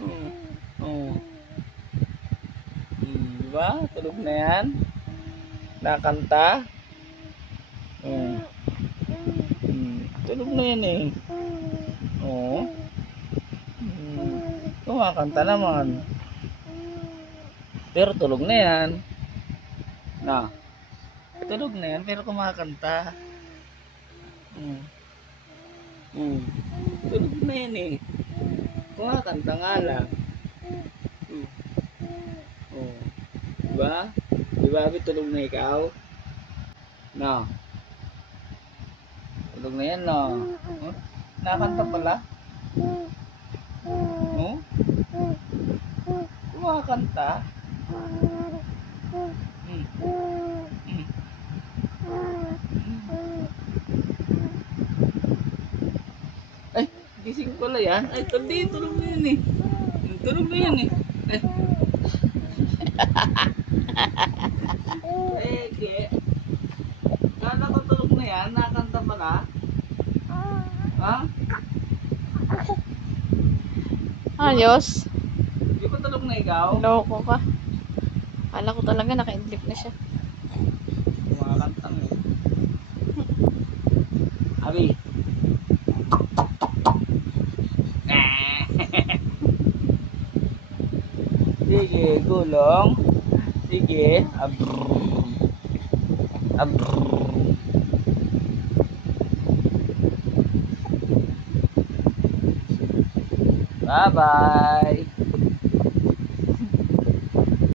Oh. Oh. Diba? Tulog na yan. Nakanta. Oh. Tulog na yan eh. Oh. Kumakanta naman. Pero tulog na yan. Na. Tulog na yan pero kumakanta. Tulog na yan eh. Kumakanta nga lang. Diba? Diba tulog na ikaw? No. Tulog na yan no. Nakanta pala. Kumakanta. Ay, gising pala yan. Ay, tulog na yan eh. Tulog na yan eh. Ege. Kala ko tulog na yan. Nakanta pala. Ha? Ayos. Di ba tulog na ikaw? Loko ka. Kala ko talaga naka-idlip na siya. Kumakanta mo. Abi. Sige, gulong. Sige. Bye-bye.